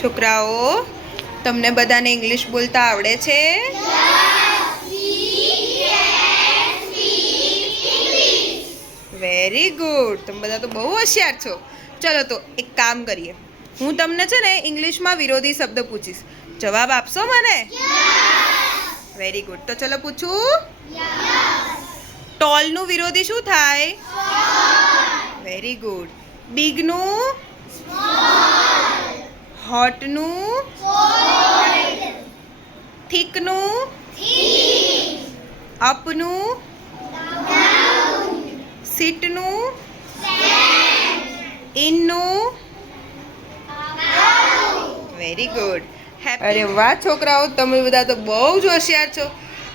છોકરાઓ, તમને બધાને ઇંગ્લિશ બોલતા આવડે છે? Very good. તમે બધા તો બહુ હોશિયાર છો. ચલો તો એક કામ કરીએ. હું તમને છે ને ઇંગ્લિશમાં વિરોધી શબ્દ પૂછીશ. જવાબ આપશો મને? Very good. તો ચલો પૂછું. ટોલનું વિરોધી શું થાય? Very good. બિગનું? હોટનું? થીકનું? અપનું? સીટનું? ઇનનું? Very good. અરે વાહ છોકરાઓ, તમે બધા તો બહુ જ હોશિયાર છો.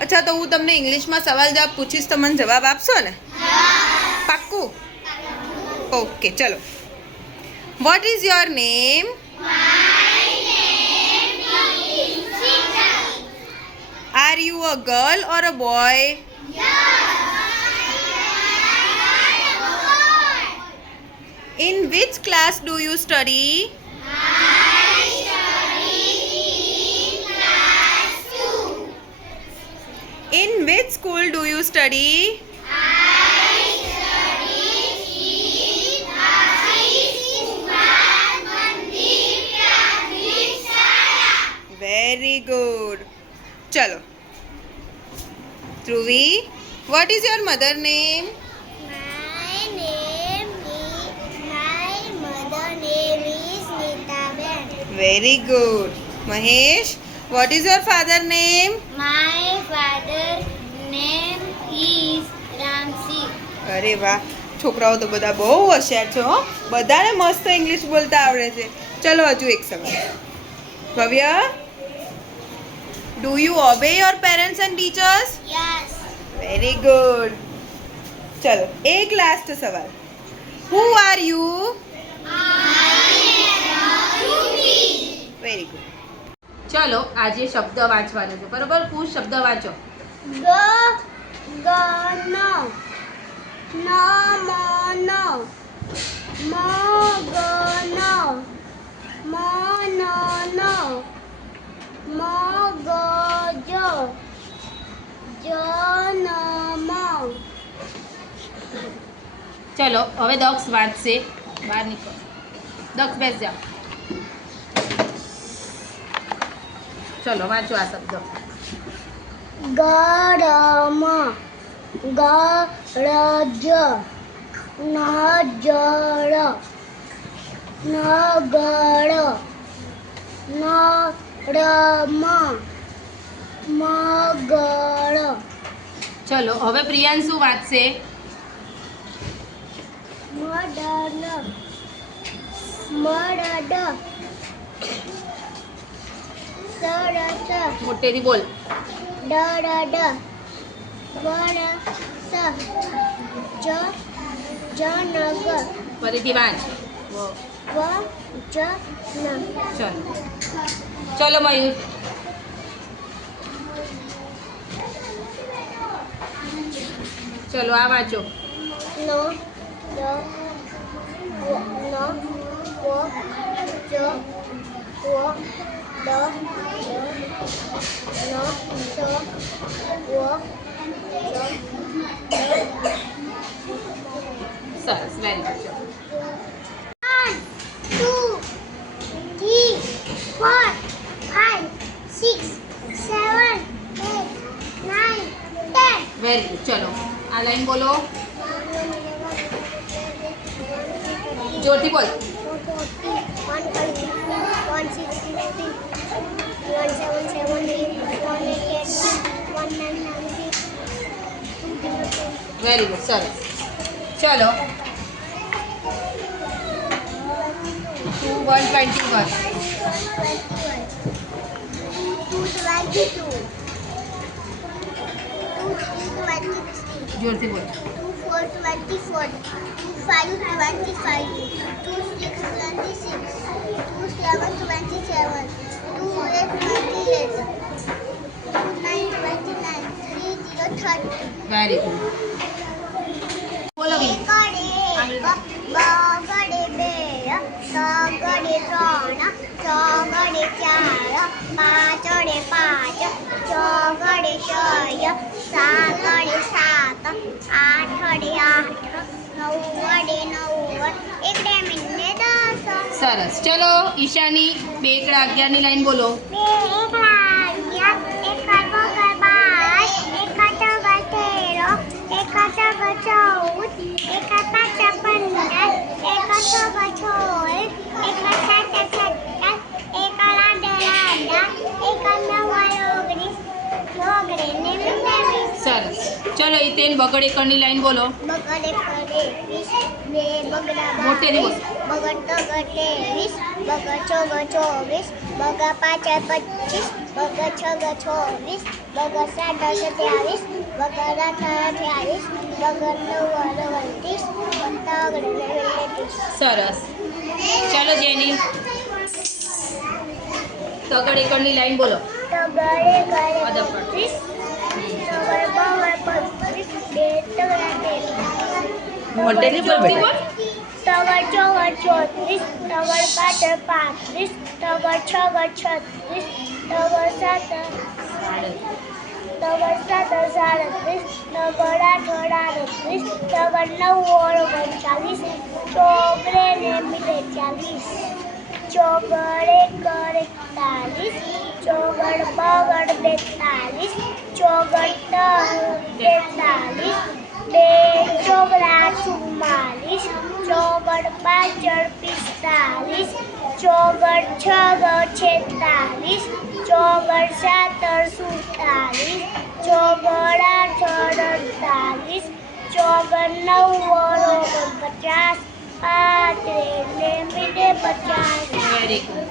અચ્છા, તો હું તમને ઇંગ્લિશમાં સવાલ જવાબ પૂછીશ તો મને જવાબ આપશો ને? પાક્કું? ઓકે, ચલો. What is your name? Are you a girl or a boy? In which class do you study? In which school do you study? Very good. Chalo. Dhruvi, what is your mother name? My mother name is Neetaben. Very good. Mahesh, what is your father name? My father name is Ramsi. અરે વાહ, છોકરાઓ તો બધા બહુ હોશિયાર છે હો. બધાને મસ્ત ઇંગ્લિશ બોલતા આવડે છે. ચલો હજુ એક સવાલ. ભવ્ય, do you obey your parents and teachers? Yes. Very good. ચલો એક લાસ્ટ સવાલ. Who are you? Very good. ચલો આજે શબ્દ વાંચવાનો છે, બરોબર? પૂછ શબ્દ વાંચો. Gano. No mono. Mogono. Monono. Mogojo. Jonomo. ચલો હવે દક્ષ વાંચશે. બહાર નીકળો. દક્ષ બેસ જાઓ. ચલો વાંચો આ શબ્દ. ગરમ. ગરજ. નજર. નગર. નરમ. મગર. ચલો હવે પ્રિયાંશુ વાંચશે. મડલ. મરડ. સરસ. મોટેથી બોલ. ડરડ. વરસ. જનગ. ફરીથી વાંચ. વજન. ચલો ચલો મયુર. ચલો આ વાંચો. નો. દ. નો. વ. જ. વ. દ. નો. સ. વ. સરસ, વેરી ગુડ. ચલો 1 2 3 4 5 6 7 8 9 10. Very good. ચલો આ લાઈન બોલો. જોરથી બોલ. 140 150 160 170 વેરી ગુડ. સરસ. ચલો 121. 222 જોરથી બોલ. 24 25 26 27 27 28 29 30. Very good. બોલો બી. બગડે બે, સગડે ત્રણ, સગડે પાંચડે પાંચ, ચોગડે છય, સાતડે સાત, આઠડે આઠ, નવડે નવ, એકડે મિનિટે 10. સરસ. ચલો ઈશાની 2 એકડા 11 ની લાઈન બોલો. બે એકલા 11, એકા ચોગા 12, એકા ચોગા 13, એકા ચોગા 14, એકા પાંચા 15, એકા ચોગા 16, એકા સાતા 17, એકા લાડા 18, એકા નવા 19, નોગડે ને 20. સરસ. ચલો ઈતેન બગડ એકડની લાઈન બોલો. બગડે કરે 20, બે બગડા મોટેથી બોલ. 22, બગડ તગડ 23, બગડ ચોગડ 24, બગા પાંચા 25, બગડ છગડ 26, બગડ સાત 27, બગડ આઠ 28, બગડ નવ 29, તગડ 30. સરસ. ચલો જેની તગડ એકડની લાઈન બોલો. તગડે કરે અદબ પણ. 35, તગડ બગડ 35, બે તગડા 33. મોટેથી બોલતી બોલ. તગડ ચોગડ 34, તગડ પાછળ 35, તગડ છગડ 36, તગડ સાત 37, તગડ આઠ 38, તગડ નવ 39, ચોગડે ને મીડે 40, ચોગડે કરે 41, ચોગડ બગડ 42, ચોગડ તગ 43, બે ચોગડા 44, ચોગડ પાછળ 45, ચોગડ છગડ 46, ચોગડ સાત 47, ચોગડ આઠ 48, ચોગડ નવ 49, પાંત્રીસ ને મીડે 50. Very good.